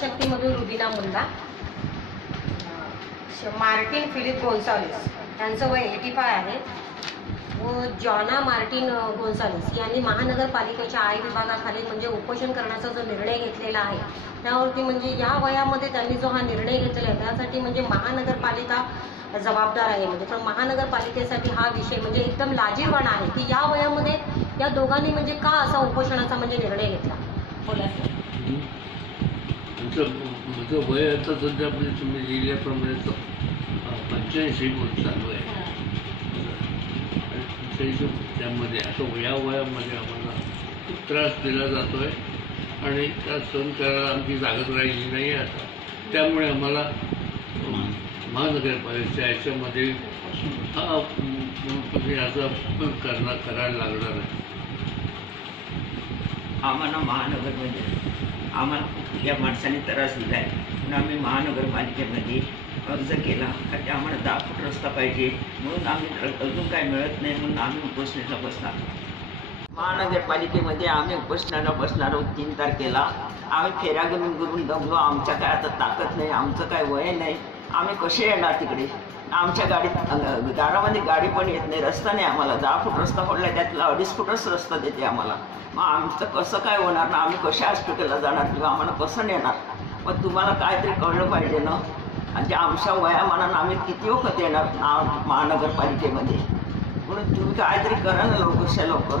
शक्तीमधून Rubina Munda Martin Philip Gonsalves त्यांचं वय eighty five आहे. व जॉना मार्टिन गोन्सालिस यांनी महानगरपालिकेच्या आय विभागाखाली म्हणजे उपोषण करण्याचा जो निर्णय घेतलेला आहे त्यावरती म्हणजे या वयामध्ये त्यांनी जो हा निर्णय घेतलेला आहे त्यासाठी म्हणजे महानगरपालिका जबाबदार आहे. म्हणजे तर महानगरपालिकेसाठी हा विषय म्हणजे एकदम लाजीरवाणा आहे की या वयामध्ये या दोघांनी म्हणजे का असा उपोषणाचा म्हणजे निर्णय घेतला? बोला तुमचं आमचं माझं वय आता सध्या म्हणजे तुम्ही लिहिल्याप्रमाणे पंच्याऐंशी वर्ष चालू आहे. आणि त्यामध्ये आता या वयामध्ये आम्हाला खूप त्रास दिला जातो आहे आणि त्या सहन करायला आमची जागत राहिली नाही आहे आता. त्यामुळे आम्हाला अं, महानगरपालिकेच्या याच्यामध्ये हा याचा म्हणजे असं करणार करायला लागणार आहे. आम्हाला महानगरमध्ये म्हणजे आम्हाला खूप या माणसाने त्रास दिला आहे म्हणून आम्ही महानगरपालिकेमध्ये अर्ज केला. का ते आम्हाला दहा फूट रस्ता पाहिजे. म्हणून आम्ही अजून काय मिळत नाही म्हणून आम्ही उपोषणाला बसणार. महानगरपालिकेमध्ये आम्ही उपोषणाला बसणार आहोत तीन तारखेला. आम्ही फेऱ्या करून करून दमलो. आमच्या काय आता ताकद नाही. आमचं काय वय नाही. आम्ही कसे येणार तिकडे? आमच्या गाडीत दारामध्ये गाडी पण येत नाही रस्ता नाही आम्हाला. दहा फूट रस्ता पडला त्यातला अडीच फूटच रस्ता देते आम्हाला. मग आमचं कसं काय होणार ना आम्ही कशा हॉस्पिटलला जाणार किंवा आम्हाला कसं नेणार? मग तुम्हाला काहीतरी कळलं पाहिजे ना? आणि आमच्या वयामानानं आम्ही किती वखत येणार महानगरपालिकेमध्ये? म्हणून तुम्ही काहीतरी करा ना लवकरच्या लवकर.